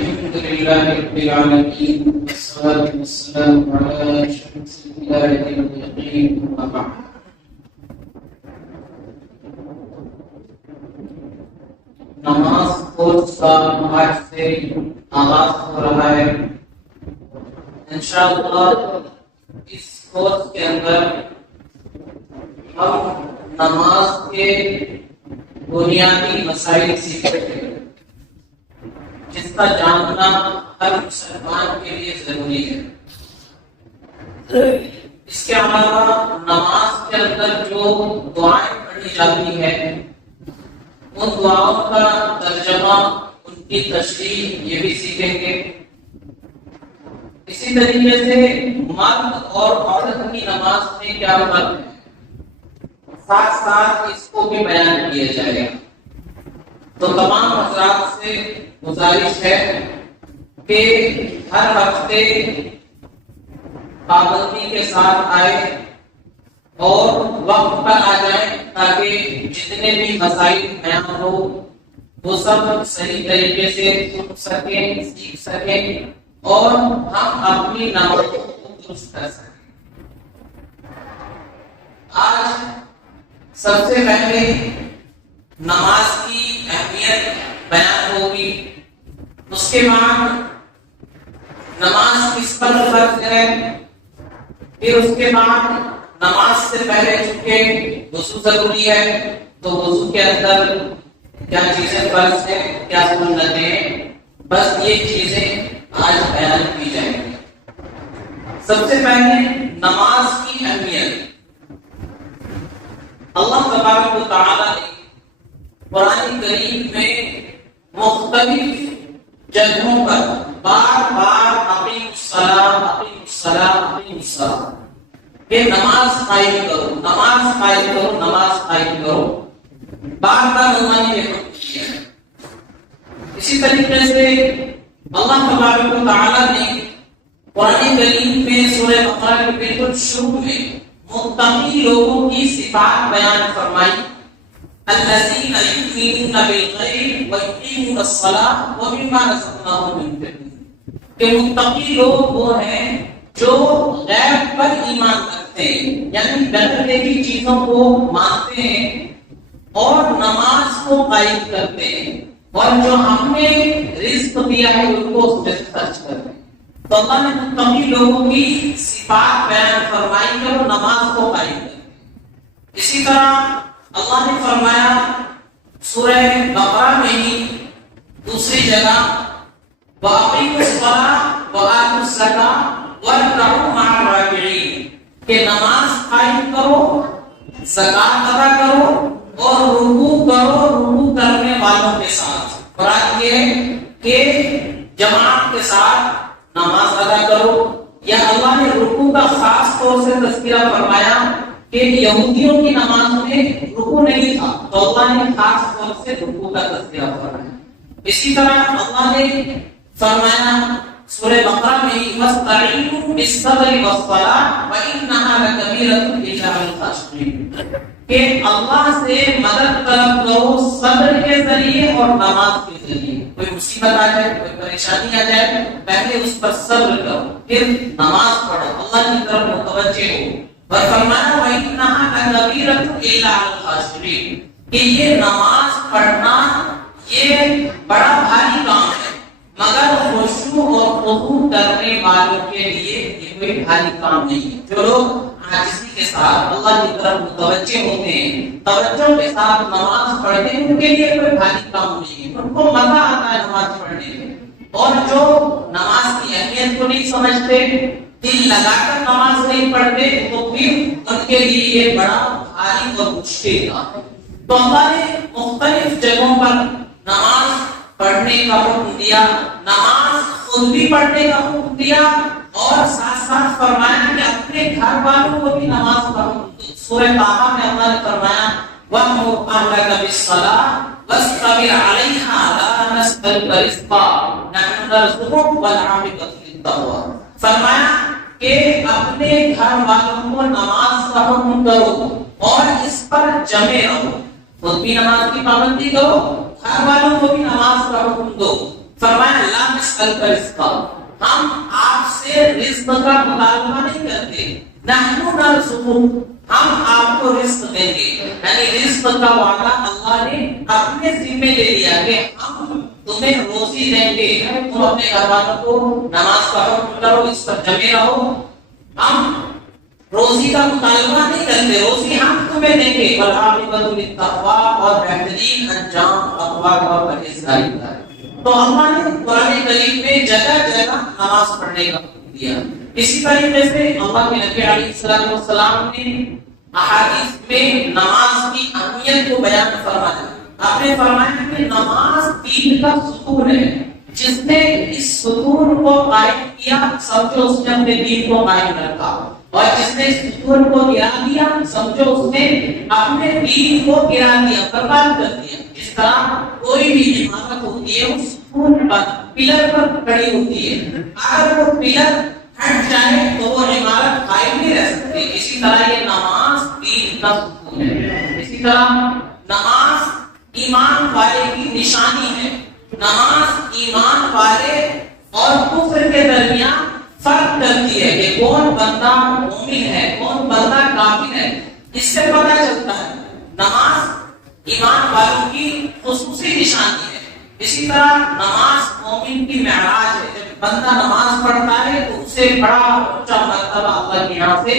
الحمد لله رب العالمين والصلاة والسلام على شمس الهداية واليقين أما بعد. نماز کورس کا آج سے آغاز ہو رہا ہے. انشاءاللہ اس کورس کے اندر ہم نماز کے بنیادی مسائل سیکھیں گے جس کا جاننا ہر مسلمان کے لیے ضروری ہے. اس کے علاوہ نماز کے اندر جو دعائیں پڑھی جاتی ہیں ان دعاؤں کا ترجمہ، ان کی تشریح یہ بھی سیکھیں گے. اسی طریقے سے مرد اور عورت کی نماز میں کیا فرق ہے، ساتھ ساتھ اس کو بھی بیان کیا جائے گا. تو تمام حضرات سے گزارش ہے کہ ہر ہفتے پابندی کے ساتھ آئے اور وقت پر آ جائیں تاکہ جتنے بھی مسائل بیان ہو وہ سب صحیح طریقے سے سن سکیں، سیکھ سکیں اور ہم اپنی نمازوں کو درست کر سکیں. آج سب سے پہلے نماز کی اہمیت بیان ہوگی، اس کے بعد نماز کس پر فرض ہے، پھر اس کے بعد نماز سے پہلے چونکہ وضو ضروری ہے تو وضو کے اندر کیا چیزیں فرض ہیں، کیا سنتیں، بس یہ چیزیں آج بیان کی جائیں گی. سب سے پہلے نماز کی اہمیت. اللہ تبارک و تعالی نے قرآن کریم میں مختلف جگہوں پر بار بار اقیم الصلاۃ کہ نماز قائم کرو، نماز قائم کرو، نماز قائم کرو، بار بار اللہ نے یہ حکم کیا. اسی طریقے سے اللہ تبارک و تعالی نے قرآن کریم میں سورہ بقرہ کے بالکل شروع میں متقی لوگوں کی صفات بیان فرمائی. الذين يؤمنون بالغيب ويقيمون الصلاة ومما رزقناهم ينفقون. کہ متقی لوگ وہ ہیں جو غیب پر ایمان رکھتے ہیں، یعنی ڈرنے کی چیزوں کو مانتے ہیں اور نماز کو قائم کرتے ہیں، اور جو ہم نے رزق دیا ہے ان کو اس میں خرچ کرتے ہیں. تو اللہ نے متقی لوگوں کی صفات بیان فرمائی کہ وہ نماز کو قائم کرتے ہیں. اسی طرح اللہ نے فرمایا سورہ بقرہ میں ہی دوسری جگہ وَأَقِيمُوا الصَّلَاةَ وَآتُوا الزَّكَاةَ وَارْكَعُوا مَعَ الرَّاكِعِينَ کہ نماز قائم کرو، زکات ادا کرو اور رکوع کرو رکوع کرنے والوں کے ساتھ. مراد یہ ہے کہ جماعت کے ساتھ نماز ادا کرو. یا اللہ نے رکوع کا خاص طور سے تذکرہ فرمایا کہ یہودیوں کی نماز میں رکوع نہیں تھا تو اللہ نے خاص طور سے رکوع کا تذکرہ فرمایا. اسی طرح اللہ نے فرمایا سورہ بقرہ میں وَاسْتَعِينُوا بِالصَّبْرِ وَالصَّلَاةِ وَإِنَّهَا لَكَبِيرَةٌ إِلَّا عَلَى الْخَاشِعِينَ کہ اللہ سے مدد طلب کرو صبر کے ذریعے اور نماز کے ذریعے. کوئی مصیبت آ جائے، کوئی پریشانی آ جائے، پہلے اس پر صبر کرو پھر نماز پڑھو، اللہ کی طرف متوجہ ہو. اور فرمایا وَإِنَّهَا لَكَبِيرَةٌ إِلَّا عَلَى الْخَاشِعِينَ کہ یہ نماز پڑھنا یہ بڑا بھاری کام ہے مگر خشوع اور خضوع کرنے والوں کے لیے یہ کوئی بھاری کام نہیں ہے. جو لوگ عاجزی کے ساتھ اللہ کی طرف متوجہ ہوتے ہیں، توجہ کے ساتھ نماز پڑھتے ہیں، ان کے لیے کوئی بھاری کام نہیں ہے، ان کو مزہ آتا ہے نماز پڑھنے میں. اور جو نماز کی اہمیت کو نہیں سمجھتے، دل لگا کر نماز نہیں پڑھتے، تو پھر ان کے لیے یہ بڑا بھاری اور مشکل کام ہے. تو اللہ نے مختلف جگہوں پر نماز پڑھنے کا حکم دیا، نماز خود بھی پڑھنے کا حکم دیا اور ساتھ ساتھ فرمایا کہ اپنے گھر والوں کو بھی نماز کا حکم دیا. سورہ طٰہٰ میں اللہ نے فرمایا وَأْمُرْ أَهْلَكَ بِالصَّلَاةِ وَاسْتَبِرْ عَلَيْهَا لَا نَسْأَلُكَ رِزْقًا نَحْنُ نَرْزُقُكَ وَالْعَاقِبَةُ لِلتَّقْوَىٰ. فرمایا کہ اپنے گھر والوں کو نماز کا حکم کرو اور اس پر جمے رہو. خود بھی نماز کی پابندی کرو، گھر والوں کو بھی نماز کا حکم دو. فرمایا لا نسألک رزقا، ہم آپ سے رزق کا مطالبہ نہیں کرتے، نحن نرزقک، ہم آپ کو رزق دیں گے، یعنی رزق کا وعدہ اللہ نے اپنے ذمہ لے لیا کہ ہم تمہیں روزی دیں گے، تم اپنے گھر والوں کو نماز کا حکم کرو، اس پر جمے رہو، ہم روزی کا مطالبہ نہیں کرتے، روزی ہم تمہیں دیں گے، والعاقبۃ للتقویٰ، اور بہترین انجام تقویٰ اور پرہیزگاری کا ہے۔ تو اللہ نے قرآن کریم میں جگہ جگہ نماز پڑھنے کا حکم دیا۔ اسی طریقے سے اللہ کے نبی علیہ السلام نے احادیث میں نماز کی اہمیت کو بیان فرمایا۔ آپ نے فرمایا کہ نماز دین کا ستون ہے، جس نے اس ستون کو قائم کیا سمجھو اس نے اپنے دین کو قائم رکھا، اور جس نے اس ستون کو گرا دیا سمجھو اس نے اپنے دین کو گرا دیا، برباد کر دیا۔ جس طرح کوئی بھی عمارت ہوتی ہے اس ستون پر، پلر پر کھڑی ہوتی ہے، اگر وہ پلر ہٹ جائے تو وہ عمارت قائم نہیں رہ سکتی۔ اسی طرح یہ نماز دین کا ستون ہے۔ اسی طرح نماز ایمان والے کی نشانی ہے۔ نماز ایمان والے اور کفر کے درمیان فرق کرتی ہے کہ کون بندہ مومن ہے، کون بندہ کافر ہے، اس سے پتہ چلتا ہے۔ نماز ایمان والوں کی خصوصی نشانی ہے۔ اسی طرح نماز مومن کی معراج ہے، جب بندہ نماز پڑھتا ہے تو اسے بڑا اونچا مرتبہ اللہ کے یہاں سے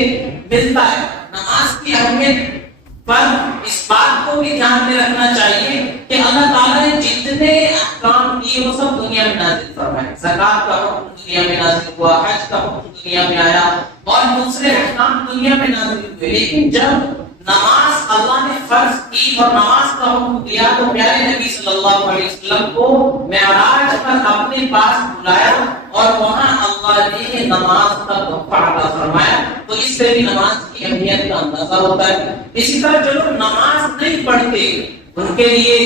ملتا ہے۔ نماز کی اہمیت پر اس بات کو بھی دھیان میں رکھنا چاہیے کہ اللہ تعالیٰ نے جتنے احکام دیے وہ سب دنیا میں نازل فرمائے۔ زکات کا حکم دنیا میں نازل ہوا، حج کا حکم دنیا میں آیا، اور دوسرے احکام دنیا میں نازل ہوئے، لیکن جب نماز اللہ نے فرض کی اور نماز کا حکم دیا تو پیارے نبی صلی اللہ علیہ وسلم کو معراج پر اپنے پاس بلایا اور وہاں اللہ نے نماز کا تحفہ عطا فرمایا۔ تو اس سے بھی نماز کی اہمیت کا اندازہ ہوتا ہے۔ اسی طرح جو لوگ نماز نہیں پڑھتے ان کے لیے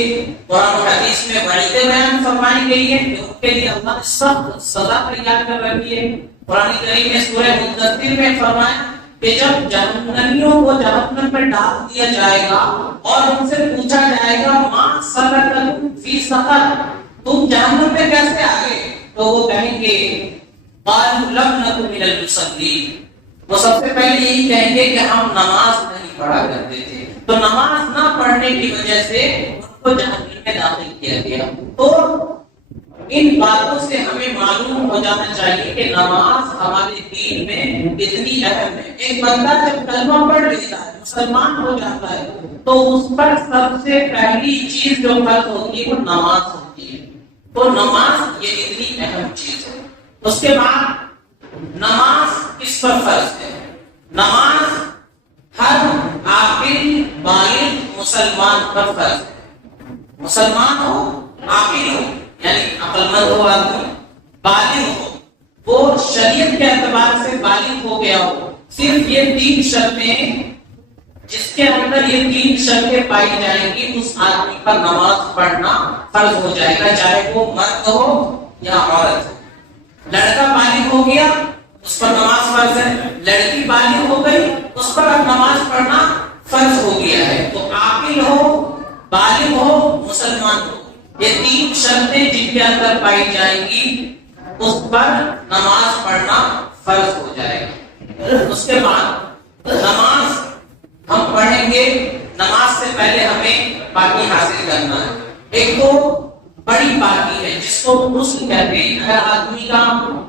قرآن و حدیث میں وعیدیں بیان فرمائی گئی ہے کہ ان کے لیے اللہ نے سخت سزا تیار کر رکھی ہے۔ قرآن کریم میں سورہ مدثر میں فرمایا کہ جب جہنمیوں کو جہنم میں ڈال دیا جائے گا اور ان سے پوچھا جائے گا ماں سلککم فی سقر، تم جہنم میں کیسے آ گئے، تو وہ کہیں گے قالوا لم نک من المصلین، وہ سب سے پہلے یہی کہیں گے کہ ہم نماز نہیں پڑھا کرتے تھے۔ تو نماز نہ پڑھنے کی وجہ سے ان کو جہنم میں داخل کیا گیا۔ تو ان باتوں سے ہمیں معلوم ہو جانا چاہیے کہ نماز ہمارے دین میں کتنی اہم ہے۔ ایک بندہ جب کلمہ پڑھ لیتا ہے، مسلمان ہو جاتا ہے، تو اس پر سب سے پہلی چیز جو فرض ہوتی ہے وہ نماز ہوتی ہے۔ تو نماز یہ اتنی اہم چیز ہے۔ اس کے بعد نماز کس پر فرض ہے؟ نماز ہر عاقل بالغ مسلمان پر فرض ہے۔ مسلمان ہو، عاقل ہو یعنی عقل مند ہو، آدمی بالغ ہو، وہ شریعت کے اعتبار سے بالغ ہو گیا ہو، صرف یہ تین شرطیں جس کے اندر یہ تین شرطیں پائی جائیں گی اس آدمی پر نماز پڑھنا فرض ہو جائے گا، چاہے وہ مرد ہو یا عورت ہو۔ لڑکا بالغ ہو گیا اس پر نماز فرض ہے، لڑکی بالغ ہو گئی اس پر اب نماز پڑھنا فرض ہو گیا ہے۔ تو عاقل ہو، بالغ ہو، مسلمان ہو، یہ تین شرطیں جن کے اندر پائی جائیں گی اس پر نماز پڑھنا فرض ہو جائے گا۔ اس کے بعد نماز ہم پڑھیں گے، نماز سے پہلے ہمیں پاکی حاصل کرنا ہے۔ ایک تو بڑی پاکی ہے جس کو غسل کہتے ہیں۔ اگر آدمی کا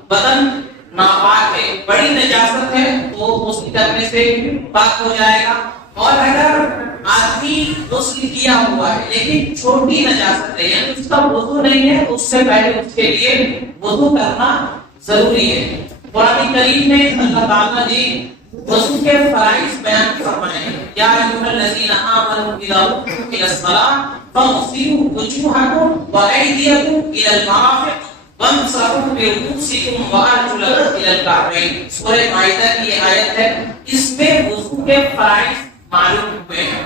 بدن ناپاک ہے، بڑی نجاست ہے تو غسل کرنے سے پاک ہو جائے گا، اور اگر آدمی غسل کیا ہوا ہے لیکن چھوٹی نجاست ہے یعنی اس کا وضو نہیں ہے تو اس سے پہلے اس کے لیے وضو کرنا ضروری ہے۔ قرآن کریم میں اللہ تعالیٰ نے وضو کے فرائض بیان فرمائے ہیں۔ یا ایھا الذین آمنوا اذا قمتم الی الصلاۃ فاغسلوا وجوہکم وایدیکم الی المرافق وامسحوا برؤوسکم وارجلکم الی الکعبین۔ سورہ مائدہ کی یہ آیت ہے، اس میں وضو کے فرائض معلوم ہوئے ہیں۔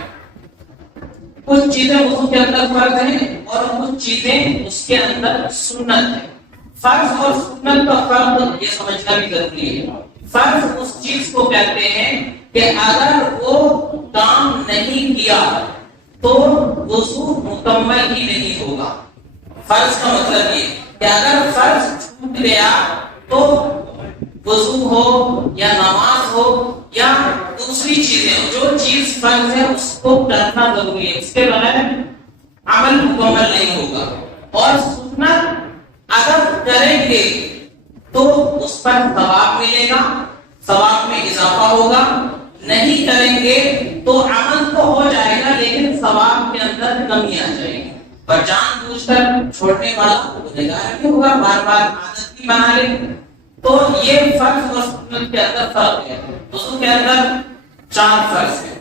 کچھ چیزیں وضو کے اندر فرض ہیں اور کچھ چیزیں اس کے اندر سنت ہے۔ فرض اور سنت کا فرق یہ سمجھنا بھی ضروری ہے۔ فرض اس چیز کو کہتے ہیں کہ اگر وہ کام نہیں کیا تو وضو مکمل ہی نہیں ہوگا۔ فرض کا مطلب یہ کہ اگر فرض چھوٹ گیا تو وضو ہو یا نماز ہو یا دوسری چیزیں، جو چیز فرض ہے اس کو کرنا ضروری ہے، اس کے بغیر عمل مکمل نہیں ہوگا۔ اور سنت اگر کریں گے تو اس پر ثواب ملے گا، ثواب میں اضافہ ہوگا، نہیں کریں گے تو عمل تو ہو جائے گا لیکن ثواب کے اندر کمی آ جائے گی، اور جان بوجھ کر چھوڑنے والا گنہگار بھی ہوگا، بار بار عادت بھی بنا لے۔ تو یہ فرض اور سنت کے اندر فرق ہے۔ وضو کے اندر 4 فرض ہیں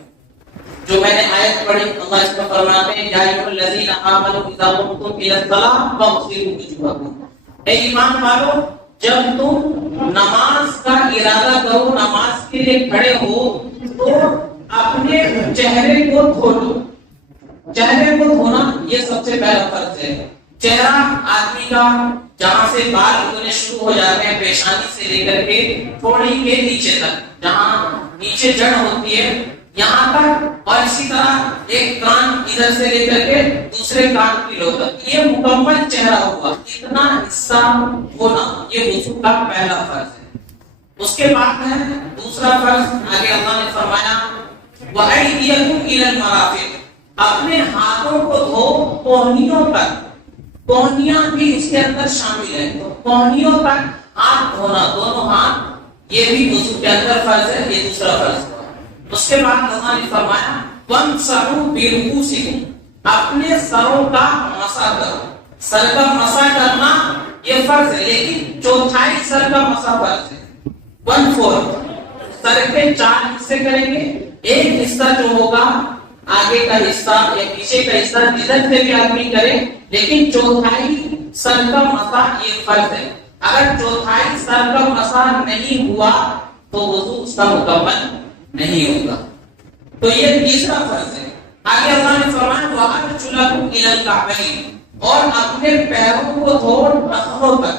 جو میں نے آیت پڑھی، اللہ اس کو فرماتے ہیں یا ایھا الذین آمنوا اذا قمتم الی الصلاۃ فاغسلوا وجوہکم، اے ایمان والو جب تم نماز کا ارادہ کرو، نماز کے لیے کھڑے ہو تو اپنے چہرے کو دھو لو۔ چہرے کو دھونا یہ سب سے پہلا فرض ہے۔ چہرہ آدمی کا جہاں سے بال اگنے شروع ہو جاتے ہیں، پیشانی سے لے کر کے تھوڑی کے نیچے تک، جہاں نیچے جڑ ہوتی ہے یہاں تک، اور اسی طرح ایک کان ادھر سے لے کر کے دوسرے کان کی لو تک، یہ مکمل چہرہ ہوا، اتنا حصہ ہونا یہ وضو کا پہلا فرض ہے۔ اس کے بعد ہے دوسرا فرض، آگے اللہ نے فرمایا وَأَيْدِيَكُمْ إِلَى الْمَرَافِقِ، اپنے ہاتھوں کو دھو کوہنیوں تک، کوہنیاں بھی اس کے اندر شامل ہیں، تو کوہنیوں تک ہاتھ دھونا، دونوں ہاتھ، یہ بھی وضو کے اندر فرض ہے، یہ دوسرا فرض ہے۔ اس کے بعد اللہ نے فرمایا وَامْسَحُوا بِرُؤُوسِكُمْ، اپنے سروں کا مسح کرو۔ سر کا مسح کرنا یہ فرض ہے، لیکن چوتھائی سر کا مسح فرض ہے۔ 1/4 سر کے 4 حصے کریں گے، ایک حصہ جو ہوگا آگے کا حصہ یا پیچھے کا حصہ جدھر سے بھی آدمی کرے، لیکن چوتھائی سر کا مسح یہ فرض ہے۔ اگر چوتھائی سر کا مسح نہیں ہوا تو وضو اس کا مکمل نہیں ہوگا۔ تو یہ تیسرا فرض ہے۔ آگے اللہ نے فرمایا وَأَرْجُلَكُمْ إِلَى الْكَعْبَيْنِ، اور اپنے پیروں کو دھو ٹخنوں تک،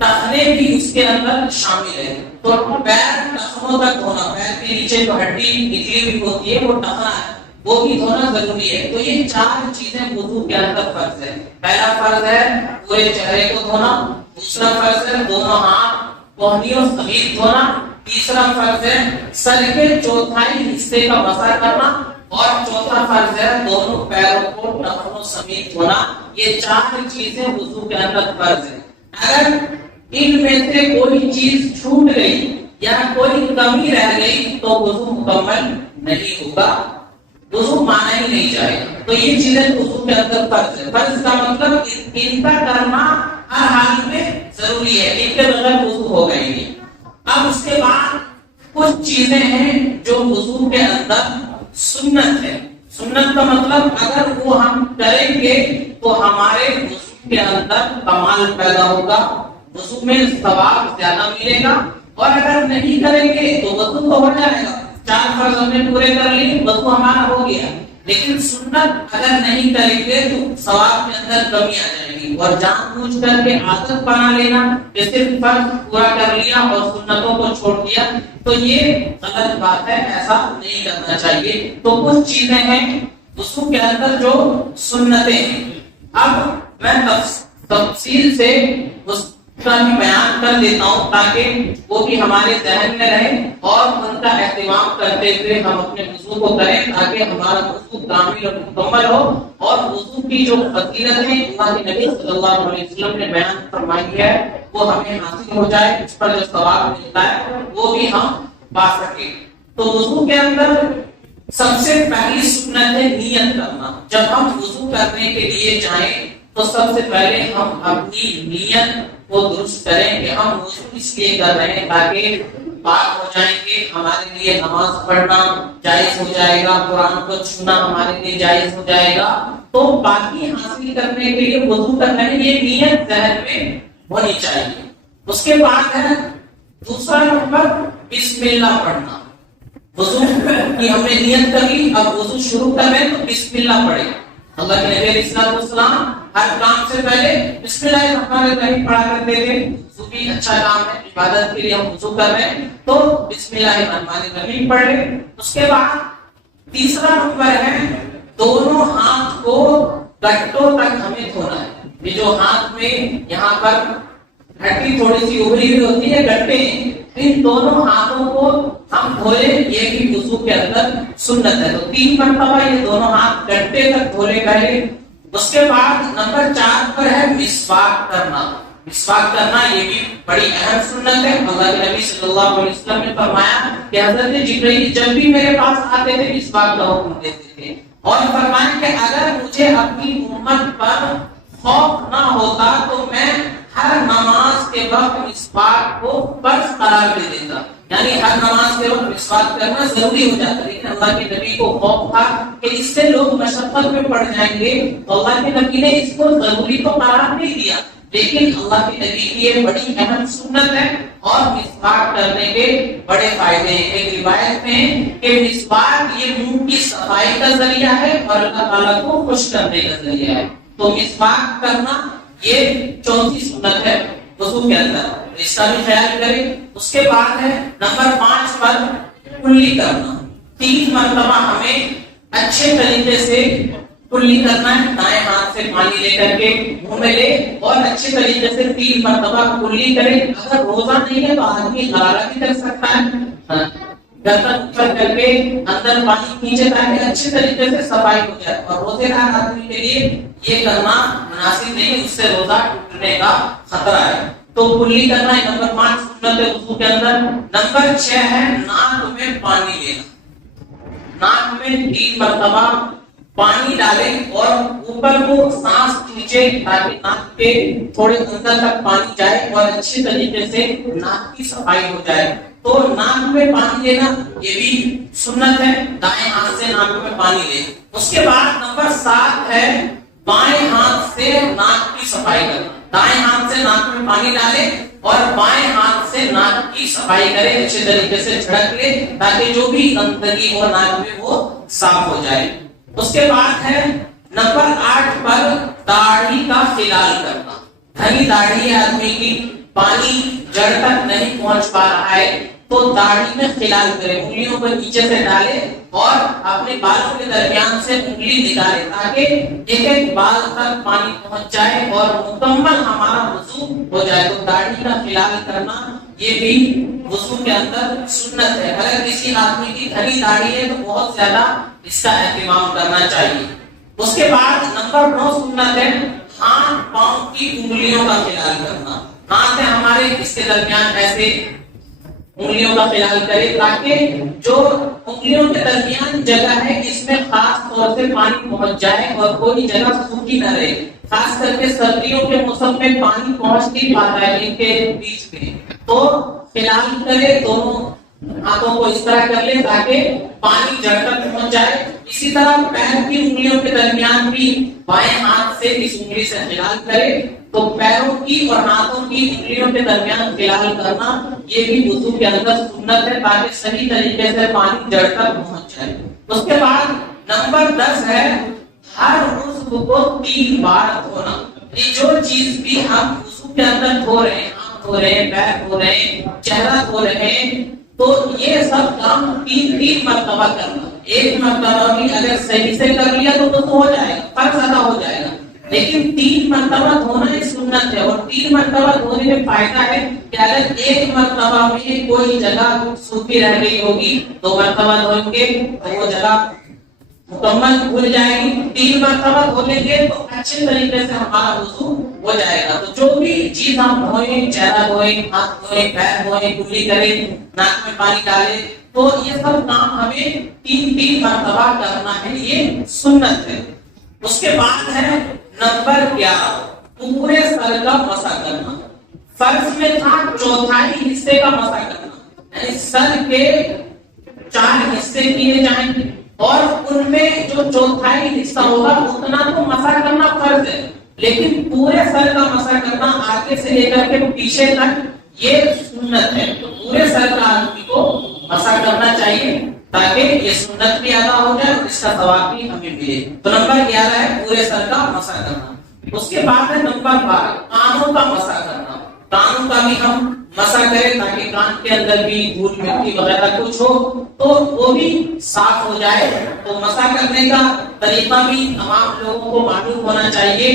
ٹخنے بھی اس کے اندر شامل ہے، تو پیر ٹخنوں تک دھونا، پیر کے نیچے جو ہڈی نکلی ہوئی ہوتی ہے وہ ٹخنا ہے، وہ بھی دھونا ضروری ہے۔ تو یہ 4 چیزیں وضو کے اندر فرض ہے۔ پہلا فرض ہے پورے چہرے کو دھونا، دوسرا فرض ہے دونوں ہاتھ کوہنیوں سمیت دھونا، تیسرا فرض ہے سر کے چوتھائی حصے کا مسح کرنا، اور چوتھا فرض ہے دونوں پیروں کو ٹخنوں سمیت دھونا۔ یہ 4 چیزیں وضو کے اندر فرض ہے۔ اگر ان میں سے کوئی چیز چھوٹ گئی یا کوئی کمی رہ گئی تو وضو مکمل نہیں ہوگا، وضو مانا ہی نہیں جائے گا۔ تو یہ چیزیں وضو کے اندر فرض ہے۔ فرض کا مطلب ان کا کرنا ہر حال میں ضروری ہے، ان کے بغیر وضو ہوگا ہی نہیں۔ اب اس کے بعد کچھ چیزیں ہیں جو وضو کے اندر سنت ہے۔ سنت کا مطلب اگر وہ ہم کریں گے تو ہمارے وضو کے اندر کمال پیدا ہوگا، وضو میں ثواب زیادہ ملے گا، اور اگر نہیں کریں گے تو وضو تو ہو جائے گا، 4 فرض ہم نے پورے کر لیے، وضو ہمارا ہو گیا، لیکن سنت اگر نہیں کریں گے تو ثواب کے اندر کمی آ جائے گی، اور جان بوجھ کر کے عادت بنا لینا کہ صرف فرض پورا کر لیا اور سنتوں کو چھوڑ دیا تو یہ غلط بات ہے، ایسا نہیں کرنا چاہیے۔ تو کچھ چیزیں ہیں وضو کے اندر جو سنتیں ہیں، اب میں تفصیل سے اس کا بھی بیان کر دیتا ہوں تاکہ وہ بھی ہمارے ذہن میں رہے، اور ان کا اہتمام کرتے ہوئے ہم اپنے وضو کو کریں تاکہ ہمارا وضو کامل اور مکمل ہو، اور وضو کی جو فضیلت ہے اللہ کے نبی صلی اللہ علیہ وسلم نے بیان فرمائی ہے وہ ہمیں حاصل ہو جائے، اس پر جو ثواب ملتا ہے وہ بھی ہم پا سکیں۔ تو وضو کے اندر سب سے پہلی سنت ہے نیت کرنا۔ جب ہم وضو کرنے کے لیے جائیں تو سب سے پہلے ہم اپنی نیت کو درست کریں کہ ہم وضو اس لیے کر رہے ہیں تاکہ پاک ہو جائیں گے، ہمارے لیے نماز پڑھنا جائز ہو جائے گا، قرآن کو چھونا ہمارے لیے جائز ہو جائے گا۔ تو پاکی حاصل کرنے کے لیے وضو کرنا ہے، یہ نیت ذہن میں ہونی چاہیے۔ اس کے بعد ہے دوسرا نمبر بسم اللہ پڑھنا۔ وضو کی ہم نے نیت کر لی، اب وضو شروع کر رہے ہیں تو بسم اللہ پڑھیں۔ اللہ کے نبی علیہ السلام ہر کام سے پہلے بسم اللہ الرحمن الرحیم پڑھا کرتے تھے۔ وضو بھی اچھا کام ہے، عبادت کے لیے ہم وضو کر رہے ہیں تو بسم اللہ الرحمن الرحیم پڑھ لیں۔ اس کے بعد تیسرا نمبر ہے دونوں ہاتھ کو گٹوں تک ہمیں دھونا ہے۔ یہ جو ہاتھ میں یہاں پر ہڈی تھوڑی سی ابری ہوئی ہوتی ہے گٹے، ان دونوں ہاتھوں کو ہم دھوئے، یہ بھی وضو کے اندر سنت ہے۔ تو 3 مرتبہ یہ دونوں ہاتھ گٹے تک دھوئے گئے۔ اس کے بعد نمبر 4 پر ہے مسواک کرنا۔ مسواک کرنا یہ بھی بڑی اہم سنت ہے۔ اللہ کے نبی صلی اللہ علیہ وسلم نے فرمایا کہ حضرت جبرائیل جب بھی میرے پاس آتے تھے مسواک کا حکم دیتے تھے، اور فرمایا کہ اگر مجھے اپنی امت پر خوف نہ ہوتا تو میں ہر نماز کے وقت مسواک کو فرض قرار دے دیتا، یعنی ہر نماز کے وقت مسواک کرنا ضروری ہو جاتا۔ لیکن اللہ کے نبی کو خوف تھا کہ اس سے لوگ مشقت میں پڑ جائیں گے، تو اللہ کے نبی نے اس کو ضروری تو قرار نہیں دیا، لیکن اللہ کے نبی کی یہ بڑی اہم سنت ہے اور مسواک کرنے کے بڑے فائدے ہیں۔ ایک روایت میں کہ مسواک یہ منہ کی صفائی کا ذریعہ ہے اور اللہ تعالیٰ کو خوش کرنے کا ذریعہ ہے۔ تو مسواک کرنا یہ 4تھی سنت ہے وضو کے اندر، اس کا بھی خیال کریں۔ اس کے بعد ہے نمبر 5 پر کلی کرنا۔ 3 مرتبہ ہمیں اچھے طریقے سے کلی کرنا ہے، دائیں ہاتھ سے پانی لے کر کے منہ میں لے اور اچھے طریقے سے 3 مرتبہ کلی کرے۔ اگر روزہ نہیں ہے تو آدمی غرارہ بھی کر سکتا ہے، گردن اوپر کر کے اندر پانی کھینچے تاکہ اچھے طریقے سے صفائی ہو جائے، اور روزے دار آدمی کے لیے یہ کرنا مناسب نہیں، اس سے روزہ ٹوٹنے کا خطرہ ہے۔ تو کلی کرنا ہے نمبر 5 سنت ہے وضو کے اندر۔ نمبر 6 ہے ناک میں پانی لینا۔ ناک میں 3 مرتبہ پانی ڈالیں اور اوپر کو سانس کھینچے تاکہ ناک کے تھوڑے اندر تک پانی جائے اور اچھی طریقے سے ناک کی صفائی ہو جائے۔ تو ناک میں پانی لینا یہ بھی سنت ہے، دائیں ہاتھ سے ناک میں پانی لے۔ اس کے بعد نمبر 7 ہے بائیں ہاتھ سے ناک کی صفائی کرنا۔ دائیں ہاتھ سے ناک میں پانی ڈالے اور بائیں ہاتھ سے ناک کی صفائی کرے، اچھے طریقے سے جھڑک لے تاکہ جو بھی گندگی ہو ناک میں وہ صاف ہو جائے۔ اس کے بعد ہے نمبر 8 پر داڑھی کا خلال کرنا۔ گھنی داڑھی ہے آدمی کی، پانی جڑ تک نہیں پہنچ پا رہا ہے تو داڑھی میں خلال کرے، انگلیوں کو نیچے سے ڈالے اور اپنے بالوں کے درمیان سے انگلی نکالے تاکہ ایک ایک بال تک پانی پہنچ جائے اور مکمل ہمارا وضو ہو جائے۔ تو داڑھی کا خلال کرنا یہ بھی وضو کے اندر سنت ہے۔ اگر کسی آدمی کی گھنی داڑھی ہے تو بہت زیادہ اس کا اہتمام کرنا چاہیے۔ اس کے بعد نمبر 9 سنت ہے ہاتھ پاؤں کی انگلیوں کا خلال کرنا۔ ہاتھ ہے ہمارے، اس کے درمیان ایسے انگلیوں کا خیال کرے تاکہ جو انگلیوں کے درمیان جگہ ہے اس میں خاص طور سے پانی پہنچ جائے اور کوئی جگہ سوکھی نہ رہے۔ خاص کر کے سردیوں کے موسم میں پانی پہنچ نہیں پاتا ہے ان کے بیچ میں، تو خیال کرے، دونوں ہاتھوں کو اس طرح کر لے تاکہ پانی جڑ تک پہنچ جائے۔ اسی طرح پیر کی انگلیوں کے درمیان بھی بائیں ہاتھ سے اس انگلی سے خلال کرے۔ تو پیروں کی اور ہاتھوں کی انگلیوں کے درمیان خلال کرنا یہ بھی وضو کے اندر سنت ہے تاکہ صحیح طریقے سے پانی جڑ تک پہنچ جائے۔ اس کے بعد نمبر 10 ہے ہر عضو کو 3 بار دھونا۔ یہ جو چیز بھی ہم وضو کے اندر دھو رہے ہیں، ہاتھ دھو رہے ہیں، پیر دھو رہے ہیں، چہرہ دھو رہے ہیں، تو یہ سب کام 3 مرتبہ کرنا۔ ایک مرتبہ بھی اگر صحیح سے کر لیا تو ہو جائے گا، فرض ادا ہو جائے گا، لیکن 3 مرتبہ دھونا ایک سنت ہے۔ اور 3 مرتبہ دھونے میں فائدہ ہے کہ اگر ایک مرتبہ میں کوئی جگہ سوکھی رہ گئی ہوگی 2 مرتبہ دھوئیں گے تو وہ جگہ مکمل دھل جائے گی، 3 مرتبہ دھو لیں گے تو اچھے طریقے سے ہمارا وضو ہو جائے گا۔ تو جو بھی چیز ہم دھوئیں، چہرہ دھوئیں، ہاتھ دھوئیں، پیر دھوئیں، کلی کریں، ناک میں پانی ڈالیں، تو یہ سب کام ہمیں 3 مرتبہ کرنا ہے، یہ سنت ہے۔ اس کے بعد ہے نمبر 11 پورے سر کا مسح کرنا۔ فرض میں تھا 1/4 حصے کا مسح کرنا، یعنی سر کے 4 حصے کیے جائیں گے اور ان میں جو 1/4 حصہ ہوگا اتنا تو مسح کرنا فرض ہے، لیکن پورے سر کا مسح کرنا آگے سے لے کر کے پیچھے تک یہ سنت ہے۔ تو پورے سر کا آدمی کو مسح کرنا چاہیے تاکہ یہ سنت بھی ادا ہو جائے اور اس کا ثواب بھی ہمیں ملے۔ تو نمبر 11 ہے پورے سر کا مسح کرنا۔ اس کے بعد ہے نمبر 12 کانوں کا مسح کرنا۔ کانوں کا بھی ہم مسح کرے تاکہ کان کے اندر بھی دھول مٹی وغیرہ کچھ ہو تو وہ بھی صاف ہو جائے. تو مسح کرنے کا طریقہ بھی تمام لوگوں کو معلوم ہونا چاہیے.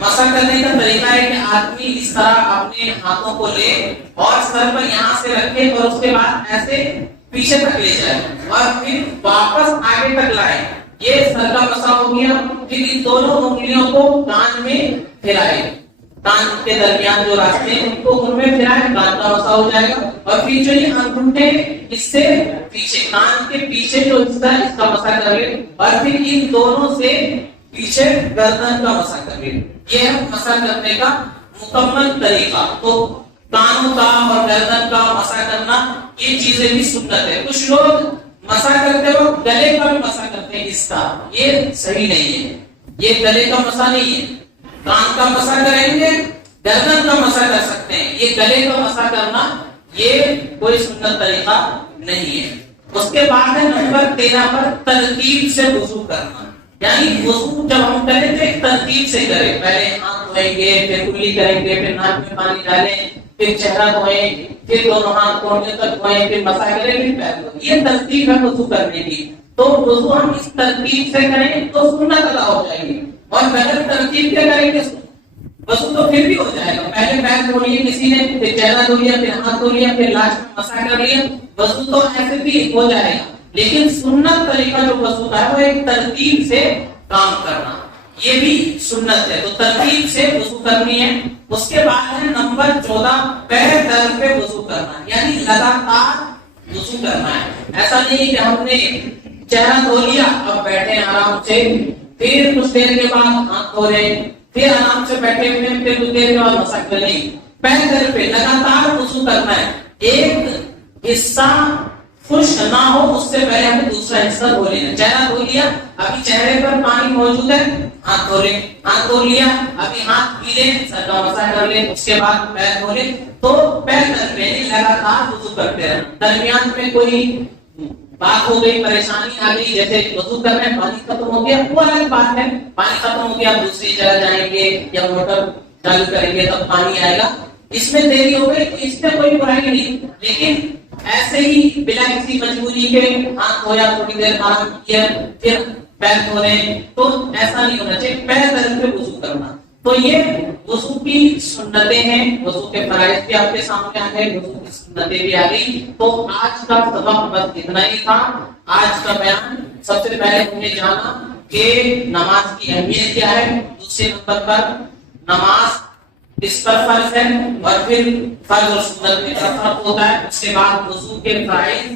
مسح کرنے کا طریقہ ہے کہ آدمی اس طرح اپنے ہاتھوں کو لے اور سر پر یہاں سے رکھے اور اس کے بعد ایسے پیچھے تک لے جائے اور پھر واپس آگے تک لائے. یہ سر کا مسح ہو گیا. پھر ان دونوں انگلیوں کو کان میں پھیرائے, کان کے درمیان جو راستے ہیں ان کو ان میں پھیرائے, کان کا مسح ہو جائے گا. اور پھر جو یہ انگوٹھے اس سے پیچھے, کان کے پیچھے جو حصہ ہے اس کا مسح کر لے اور پھر ان دونوں سے پیچھے گردن کا مسح کر لے. یہ ہے مسح کرنے کا مکمل طریقہ. تو کانوں کا اور گردن کا مسح کرنا یہ چیزیں بھی سنت ہے. کچھ لوگ مسح کرتے وقت گلے پر مسح کرتے ہیں, اس کا یہ صحیح نہیں ہے. یہ گلے کا مسح نہیں ہے. کان کا مسح کریں گے, گردن کا مسح کر سکتے ہیں. یہ گلے کا مسح کرنا یہ کوئی سنت طریقہ نہیں ہے. اس کے بعد ہے نمبر 13 پر ترتیب سے وضو کرنا. یعنی وضو جب ہم کریں تو ایک ترتیب سے کریں. پہلے ہاتھ دھوئیں گے, پھر کلی کریں گے, پھر ناک میں پانی ڈالیں, پھر چہرہ دھوئیں, پھر دونوں ہاتھ کونڈے تک دھوئیں, پھر مسح کریں, پھر پیر دھوئیں. یہ ترتیب ہے وضو کرنے کی. تو وضو ہم اس ترتیب سے کریں تو سنت ادا ہو جائے گی. اور غلط ترتیب سے کریں گے وضو تو پھر بھی ہو جائے گا. پہلے پیر دھو لیے کسی نے, پھر چہرہ دھو لیا, پھر ہاتھ دھو لیا, پھر لاسٹ میں مسح کر لیا, وضو تو ایسے بھی ہو جائے گا. لیکن سنت طریقہ جو وضو کا ہے وہ ایک ترتیب سے کام کرنا, یہ بھی سنت ہے. تو ترتیب سے وضو کرنی ہے. اس کے بعد ہے نمبر 14 پیر در پہ وضو کرنا. یعنی لگاتار وضو کرنا ہے. ایسا نہیں کہ ہم نے چہرہ دھو لیا اب بیٹھے آرام سے, پھر کچھ دیر کے بعد ہاتھ دھو رہے, پھر آرام سے بیٹھے ہوئے, پھر کچھ دیر کے بعد مسح کر لیں. پیر در پہ لگاتار وضو کرنا ہے. ایک حصہ خشک نہ ہو اس سے پہلے ہمیں دوسرا حصہ دھو لینا. چہرہ دھو لیا, ابھی چہرے پر پانی موجود ہے, ہاتھ دھو لیں. ہاتھ دھو لیا, ابھی ہاتھ پیلے, سر کا مسح کر لیں, اس کے بعد پیر دھو لیں. تو پیر در پہ لگاتار وضو کرتے رہنا. درمیان میں کوئی بات ہو گئی, پریشانی آ گئی, جیسے وضو کر رہے ہیں پانی ختم ہو گیا, وہ الگ بات ہے. پانی ختم ہو گیا, دوسری جگہ جائیں گے یا موٹر چالو کریں گے تب پانی آئے گا, اس میں دیری ہو گئی تو اس میں کوئی برائی نہیں. لیکن ایسے ہی بلا کسی مجبوری کے ہاتھ دھویا, تھوڑی دیر آرام کیا, پھر پیر دھو رہے ہیں, تو ایسا نہیں ہونا چاہیے. پیر در پہ وضو کرنا. تو یہ وضو کی سنتیں ہیں. وضو کے فرائض بھی آپ کے سامنے آ گئے, وضو کی سنتیں بھی آ گئی. تو آج کا سبق بس اتنا ہی تھا. آج کا بیان سب سے پہلے ہم نے جانا کہ نماز کی اہمیت کیا ہے. دوسرے نمبر پر نماز اس پر فرض ہے, اور پھر فرض اور سنت میں کیا فرق ہوتا ہے. اس کے بعد وضو کے فرائض,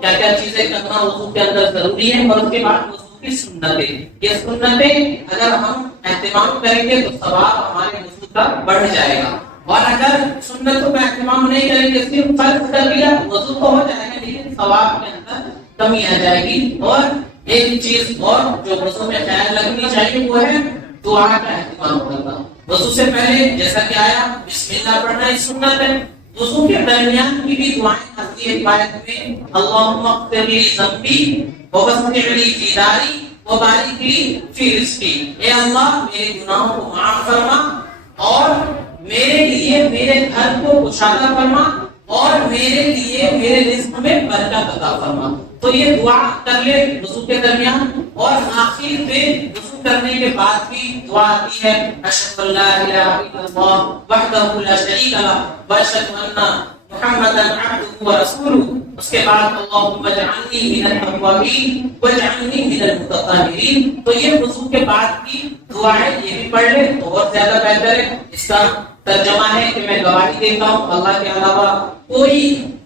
کیا کیا چیزیں کرنا وضو کے اندر ضروری ہے, اور اس کے بعد وضو کی سنتیں. یہ سنتیں اگر ہم اہتمام کریں گے تو ثواب ہمارے وضو کا بڑھ جائے گا. اور اگر سنتوں کا اہتمام نہیں کریں گے, صرف فرض کر لیا, وضو تو ہو جائے گا لیکن ثواب کے اندر کمی آ جائے گی. اور ایک چیز اور جو وضو میں خیال رکھنی چاہیے وہ ہے دعا کا اہتمام کرنا. وضو سے پہلے جیسا کہ آیا بسم اللہ پڑھنا اس سنت ہے. وضو کے درمیان کی بھی دعائیں آتی ہے روایت میں, اللہم اغفر لی ذنبی ووسع لی فی داری وبارک لی فی رزقی. اے اللہ میرے گناہوں کو معاف فرما اور میرے لیے میرے گھر کو کشادہ فرما اور میرے لیے میرے رزق میں برکت عطا فرما. تو یہ دعا کر لے وضو کے درمیان. اور آخر میں وضو کرنے کے بعد بھی دعا آتی ہے, اشہد ان لا الہ الا اللہ وحدہ لا شریک لہ واشہد ان محمدا عبدہ ورسولہ. اس کے بعد اللہم اجعلنی من التوابین واجعلنی من المتطہرین. تو یہ وضو کے بعد کی دعائیں یہ بھی پڑھ لے تو بہت زیادہ بہتر ہے. اس کا ترجمہ ہے کہ میں گواہی دیتا ہوں اللہ کے علاوہ کوئی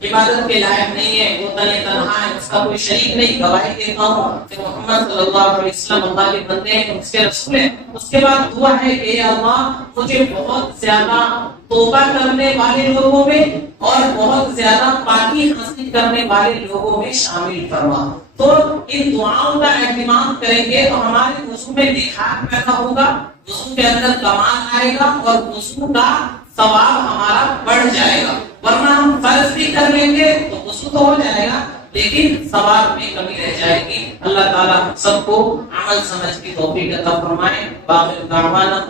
عبادت کے لائق نہیں ہے, وہ تنہا ہے, اس کا کوئی شریک نہیں. گواہی دیتا ہوں کہ محمد صلی اللہ علیہ وسلم اللہ کے بندے ہیں, اس کے رسول ہیں. اس کے بعد دعا ہے کہ اے اللہ مجھے بہت زیادہ توبہ کرنے والے لوگوں میں اور بہت زیادہ پاکی حاصل کرنے والے لوگوں میں شامل فرما. تو ان دعاؤں کا اہتمام کریں گے تو ہمارے وضو میں نکھار پیدا ہوگا, وضو کے اندر کمال آئے گا اور وضو کا ثواب ہمارا بڑھ جائے گا. ورنہ ہم فرض بھی کر لیں گے تو وضو تو ہو جائے گا لیکن ثواب میں کمی رہ جائے گی. اللہ تعالیٰ سب کو عمل سمجھ کی توفیق عطا فرمائے. باقی دعوانا